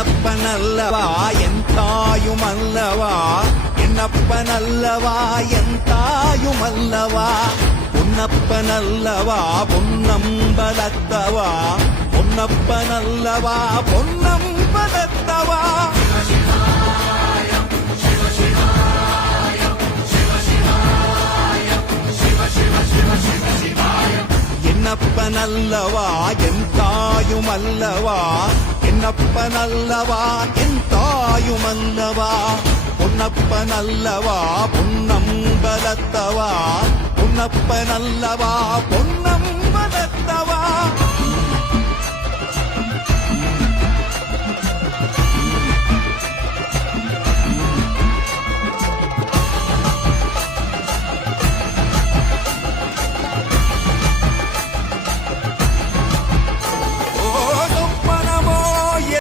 என்னப்பனல்லவா என் தாயுமல்லவா, என்னப்பனல்லவா என் தாயுமல்லவா, பொன்னப்பனல்லவா பொன்னம்பலத்தவா, பொன்னப்பனல்லவா பொன்னம்பலத்தவா. என்னப்பனல்லவா என் தாயுமல்லவா, என்னப்பனல்லவா என் தாயுமல்லவா, பொன்னப்பனல்லவா பொன்னம்பலத்தவா, பொன்னப்பனல்லவா பொன்னம்பலத்தவா.